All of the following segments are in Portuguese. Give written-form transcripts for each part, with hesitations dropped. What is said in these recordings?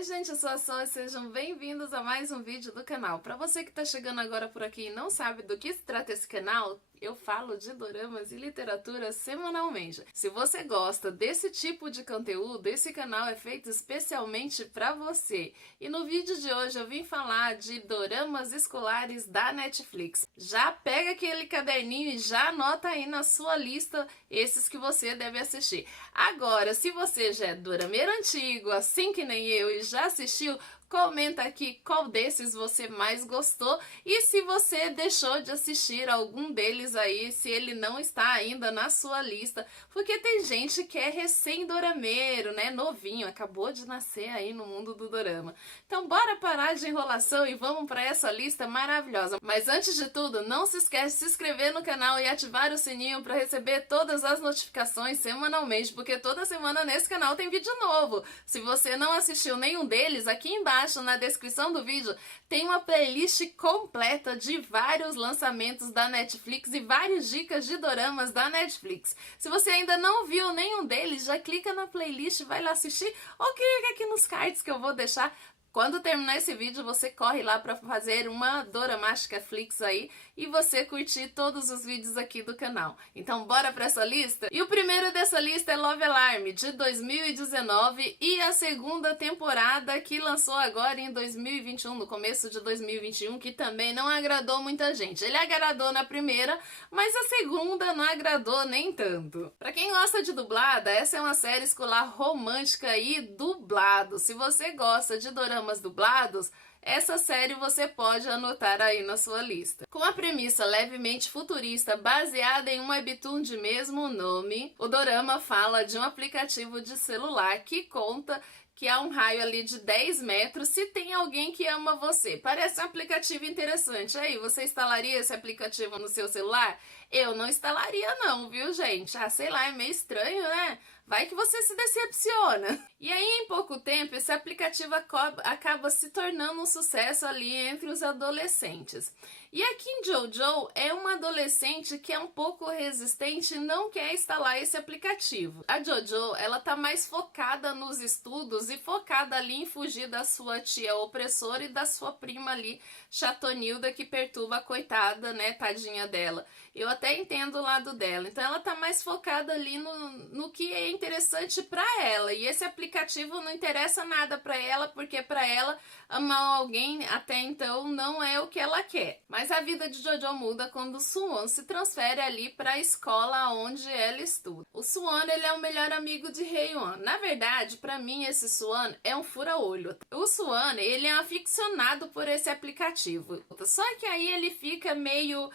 Oi gente, eu sou a Sol e sejam bem-vindos a mais um vídeo do canal. Para você que está chegando agora por aqui e não sabe do que se trata esse canal, eu falo de doramas e literatura semanalmente. Se você gosta desse tipo de conteúdo, esse canal é feito especialmente para você. E no vídeo de hoje eu vim falar de doramas escolares da Netflix. Já pega aquele caderninho e já anota aí na sua lista esses que você deve assistir. Agora, se você já é dorameiro antigo, assim que nem eu, e já assistiu, comenta aqui qual desses você mais gostou e se você deixou de assistir algum deles aí, se ele não está ainda na sua lista, porque tem gente que é recém-dorameiro, né, novinho, acabou de nascer aí no mundo do dorama. Então bora parar de enrolação e vamos para essa lista maravilhosa. Mas antes de tudo, não se esquece de se inscrever no canal e ativar o sininho para receber todas as notificações semanalmente, porque toda semana nesse canal tem vídeo novo. Se você não assistiu nenhum deles, aqui embaixo na descrição do vídeo tem uma playlist completa de vários lançamentos da Netflix e várias dicas de doramas da Netflix. Se você ainda não viu nenhum deles, já clica na playlist, vai lá assistir ou clica aqui nos cards que eu vou deixar. Quando terminar esse vídeo, você corre lá para fazer uma Doramástica Flix aí e você curtir todos os vídeos aqui do canal. Então bora para essa lista? E o primeiro dessa lista é Love Alarm, de 2019, e a segunda temporada que lançou agora em 2021, no começo de 2021, que também não agradou muita gente. Ele agradou na primeira, mas a segunda não agradou nem tanto. Para quem gosta de dublada, essa é uma série escolar romântica e dublado. Se você gosta de dorama dublados, essa série você pode anotar aí na sua lista. Com a premissa levemente futurista baseada em um webtoon de mesmo nome, o dorama fala de um aplicativo de celular que conta que há um raio ali de 10 metros se tem alguém que ama você. Parece um aplicativo interessante. Aí, você instalaria esse aplicativo no seu celular? Eu não instalaria não, viu, gente? Ah, sei lá, é meio estranho, né? Vai que você se decepciona. E aí, em pouco tempo, esse aplicativo acaba se tornando um sucesso ali entre os adolescentes. E a Kim Jojo é uma adolescente que é um pouco resistente e não quer instalar esse aplicativo. A Jojo, ela tá mais focada nos estudos e focada ali em fugir da sua tia opressora e da sua prima ali, chatonilda, que perturba a coitada, né, tadinha dela. Eu até entendo o lado dela. Então ela tá mais focada ali no que é interessante pra ela. E esse aplicativo não interessa nada pra ela, porque pra ela amar alguém até então não é o que ela quer. Mas a vida de Jojo muda quando o Suwon se transfere ali pra escola onde ela estuda. O Suwon, ele é o melhor amigo de Haewon. Na verdade, pra mim, esse Suwon é um fura-olho. O Suwon, ele é aficionado por esse aplicativo. Só que aí ele fica meio...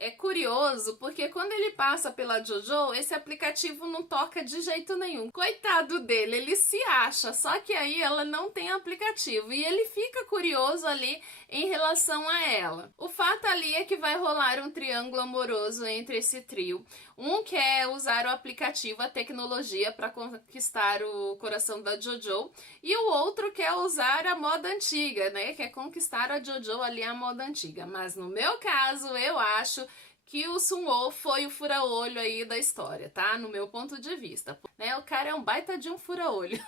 É curioso, porque quando ele passa pela Jojo, esse aplicativo não toca de jeito nenhum. Coitado dele, ele se acha, só que aí ela não tem aplicativo. E ele fica curioso ali em relação a ela. O fato ali é que vai rolar um triângulo amoroso entre esse trio. Um quer usar o aplicativo, a tecnologia, para conquistar o coração da Jojo. E o outro quer usar a moda antiga, né? Quer conquistar a Jojo ali a moda antiga. Mas no meu caso, eu acho que o Sunwoo foi o fura-olho aí da história, tá? No meu ponto de vista. Né? O cara é um baita de um fura-olho.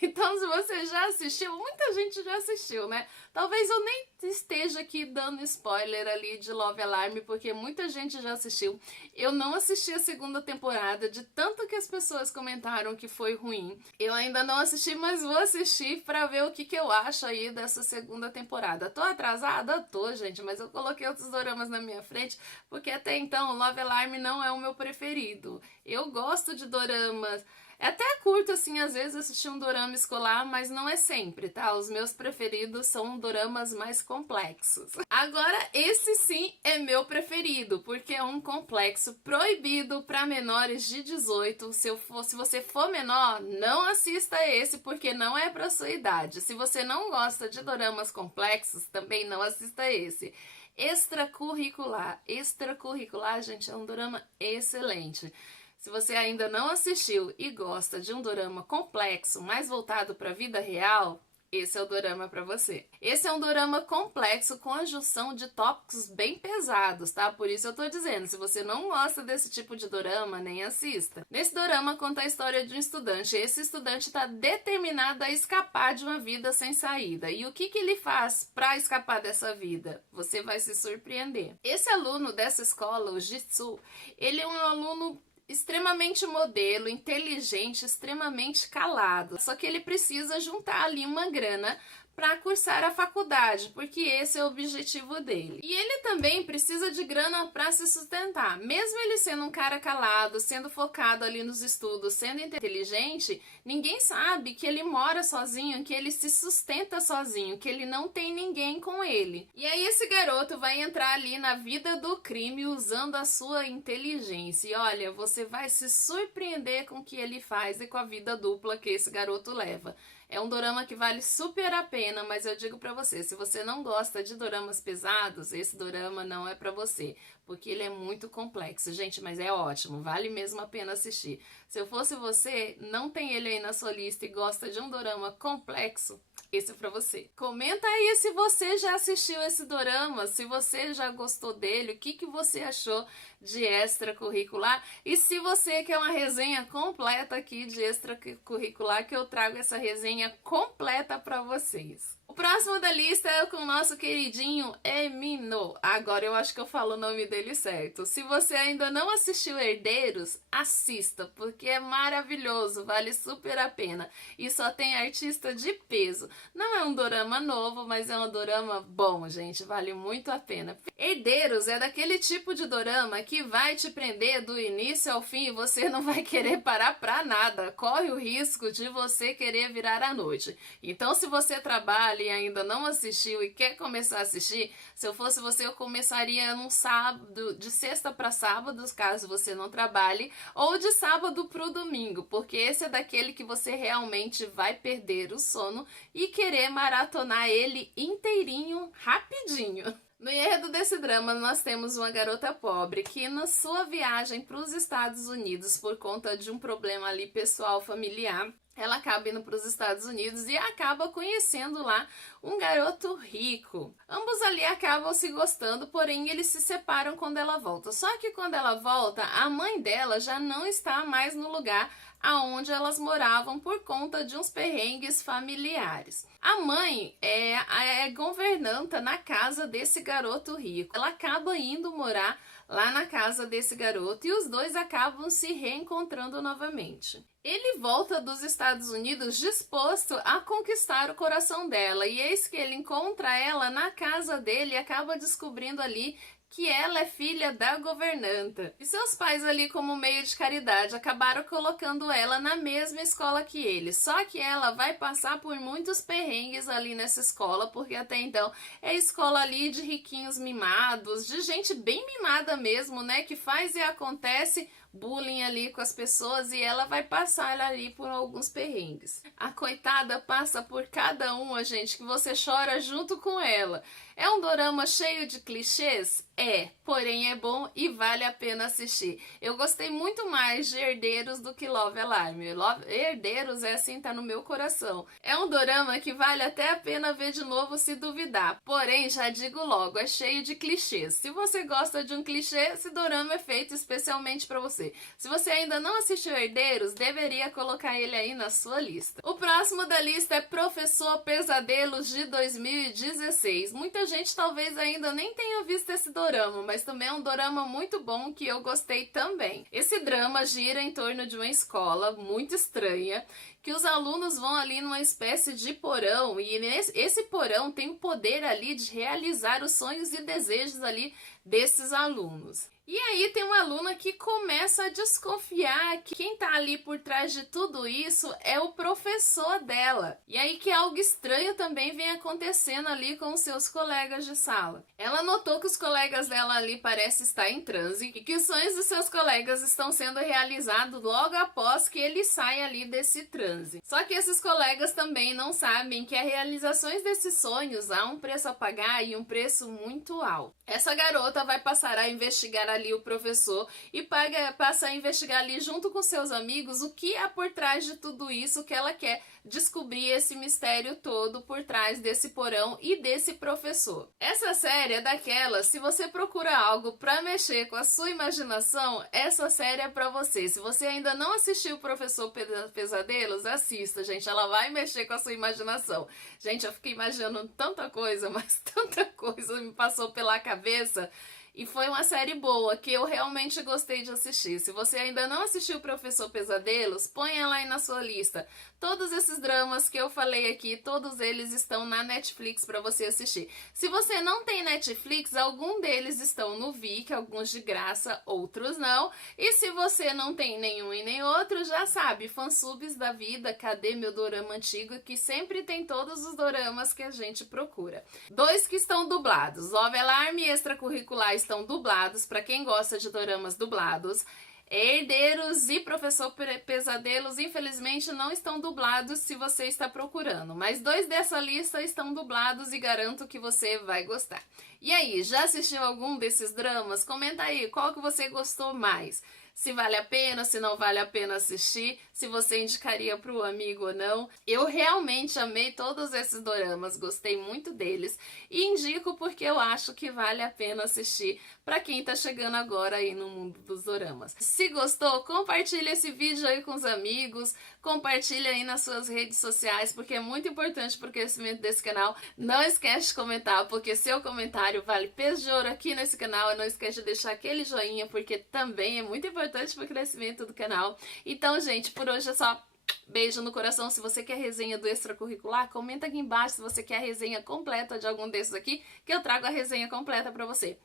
Então, se você já assistiu, muita gente já assistiu, né? Talvez eu nem esteja aqui dando spoiler ali de Love Alarm, porque muita gente já assistiu. Eu não assisti a segunda temporada, de tanto que as pessoas comentaram que foi ruim. Eu ainda não assisti, mas vou assistir pra ver o que eu acho aí dessa segunda temporada. Tô atrasada? Tô, gente, mas eu coloquei outros doramas na minha frente, porque até então Love Alarm não é o meu preferido. Eu gosto de doramas... É até curto, assim, às vezes assistir um dorama escolar, mas não é sempre, tá? Os meus preferidos são doramas mais complexos. Agora, esse sim é meu preferido, porque é um complexo proibido para menores de 18. Se você for menor, não assista esse, porque não é para sua idade. Se você não gosta de doramas complexos, também não assista esse. Extracurricular. Extracurricular, gente, é um dorama excelente. Se você ainda não assistiu e gosta de um dorama complexo, mais voltado para a vida real, esse é o dorama pra você. Esse é um dorama complexo com a junção de tópicos bem pesados, tá? Por isso eu tô dizendo, se você não gosta desse tipo de dorama, nem assista. Nesse dorama conta a história de um estudante. Esse estudante tá determinado a escapar de uma vida sem saída. E o que ele faz pra escapar dessa vida? Você vai se surpreender. Esse aluno dessa escola, o Jitsu, ele é um aluno extremamente modelo, inteligente, extremamente calado. Só que ele precisa juntar ali uma grana para cursar a faculdade, porque esse é o objetivo dele. E ele também precisa de grana para se sustentar. Mesmo ele sendo um cara calado, sendo focado ali nos estudos, sendo inteligente, ninguém sabe que ele mora sozinho, que ele se sustenta sozinho, que ele não tem ninguém com ele. E aí esse garoto vai entrar ali na vida do crime usando a sua inteligência. E olha, você vai se surpreender com o que ele faz e com a vida dupla que esse garoto leva. É um dorama que vale super a pena, mas eu digo pra você, se você não gosta de doramas pesados, esse dorama não é pra você, porque ele é muito complexo, gente, mas é ótimo, vale mesmo a pena assistir. Se eu fosse você, não tem ele aí na sua lista e gosta de um dorama complexo, esse é pra você. Comenta aí se você já assistiu esse dorama, se você já gostou dele, o que você achou de extracurricular e se você quer uma resenha completa aqui de extracurricular, que eu trago essa resenha completa pra vocês. O próximo da lista é com o nosso queridinho Emino. Agora eu acho que eu falo o nome dele certo. Se você ainda não assistiu Herdeiros, assista, porque é maravilhoso, vale super a pena. E só tem artista de peso. Não é um dorama novo, mas é um dorama bom, gente, vale muito a pena. Herdeiros é daquele tipo de dorama que vai te prender do início ao fim e você não vai querer parar pra nada. Corre o risco de você querer virar à noite. Então, se você trabalha e ainda não assistiu e quer começar a assistir, se eu fosse você, eu começaria num sábado, de sexta para sábado, caso você não trabalhe, ou de sábado pro domingo, porque esse é daquele que você realmente vai perder o sono e querer maratonar ele inteirinho, rapidinho. No enredo desse drama, nós temos uma garota pobre que, na sua viagem para os Estados Unidos, por conta de um problema ali pessoal, familiar, ela acaba indo para os Estados Unidos e acaba conhecendo lá um garoto rico. Ambos ali acabam se gostando, porém eles se separam quando ela volta. Só que quando ela volta, a mãe dela já não está mais no lugar aonde elas moravam por conta de uns perrengues familiares. A mãe é governanta na casa desse garoto rico. Ela acaba indo morar lá na casa desse garoto e os dois acabam se reencontrando novamente. Ele volta dos Estados Unidos disposto a conquistar o coração dela, e eis que ele encontra ela na casa dele e acaba descobrindo ali que ela é filha da governanta. E seus pais ali, como meio de caridade, acabaram colocando ela na mesma escola que ele. Só que ela vai passar por muitos perrengues ali nessa escola, porque até então é escola ali de riquinhos mimados, de gente bem mimada mesmo, né? Que faz e acontece bullying ali com as pessoas e ela vai passar ali por alguns perrengues. A coitada passa por cada uma, gente, que você chora junto com ela. É um dorama cheio de clichês? É, porém é bom e vale a pena assistir. Eu gostei muito mais de Herdeiros do que Love Alarm. Herdeiros é assim, tá no meu coração. É um dorama que vale até a pena ver de novo se duvidar. Porém, já digo logo, é cheio de clichês. Se você gosta de um clichê, esse dorama é feito especialmente pra você. Se você ainda não assistiu Herdeiros, deveria colocar ele aí na sua lista. O próximo da lista é Professor Pesadelos de 2016. Muita gente talvez ainda nem tenha visto esse dorama, mas também é um dorama muito bom que eu gostei também. Esse drama gira em torno de uma escola muito estranha, que os alunos vão ali numa espécie de porão, e esse porão tem o poder ali de realizar os sonhos e desejos ali desses alunos. E aí tem uma aluna que começa a desconfiar que quem tá ali por trás de tudo isso é o professor dela. E aí que algo estranho também vem acontecendo ali com os seus colegas de sala. Ela notou que os colegas dela ali parecem estar em transe e que os sonhos dos seus colegas estão sendo realizados logo após que ele sai ali desse transe. Só que esses colegas também não sabem que as realizações desses sonhos há um preço a pagar e um preço muito alto. Essa garota vai passar a investigar ali o professor e passa a investigar ali junto com seus amigos o que há por trás de tudo isso que ela quer descobrir esse mistério todo por trás desse porão e desse professor. Essa série é daquelas, se você procura algo pra mexer com a sua imaginação, essa série é pra você. Se você ainda não assistiu o Professor Pesadelos, assista, gente, ela vai mexer com a sua imaginação. Gente, eu fiquei imaginando tanta coisa, mas tanta coisa me passou pela cabeça. E foi uma série boa, que eu realmente gostei de assistir. Se você ainda não assistiu o Professor Pesadelos, ponha lá aí na sua lista. Todos esses dramas que eu falei aqui, todos eles estão na Netflix para você assistir. Se você não tem Netflix, algum deles estão no Viki, alguns de graça, outros não. E se você não tem nenhum e nem outro, já sabe, fansubs da vida, cadê meu dorama antigo, que sempre tem todos os doramas que a gente procura. 2 que estão dublados, Love Alarm e Extracurricular estão dublados, para quem gosta de doramas dublados. Herdeiros e Professor Pesadelos, infelizmente, não estão dublados se você está procurando. Mas 2 dessa lista estão dublados e garanto que você vai gostar. E aí, já assistiu algum desses dramas? Comenta aí, qual que você gostou mais? Se vale a pena, se não vale a pena assistir, se você indicaria para o amigo ou não. Eu realmente amei todos esses doramas, gostei muito deles e indico porque eu acho que vale a pena assistir para quem tá chegando agora aí no mundo dos doramas. Se gostou, compartilha esse vídeo aí com os amigos, compartilha aí nas suas redes sociais, porque é muito importante para o crescimento desse canal. Não esquece de comentar, porque seu comentário vale peso de ouro aqui nesse canal. E não esquece de deixar aquele joinha, porque também é muito importante para o crescimento do canal. Então, gente, por hoje é só. Beijo no coração. Se você quer resenha do Extracurricular, comenta aqui embaixo se você quer a resenha completa de algum desses aqui, que eu trago a resenha completa pra você.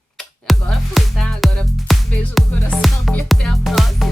Agora fui, tá? Agora beijo no coração e até a próxima.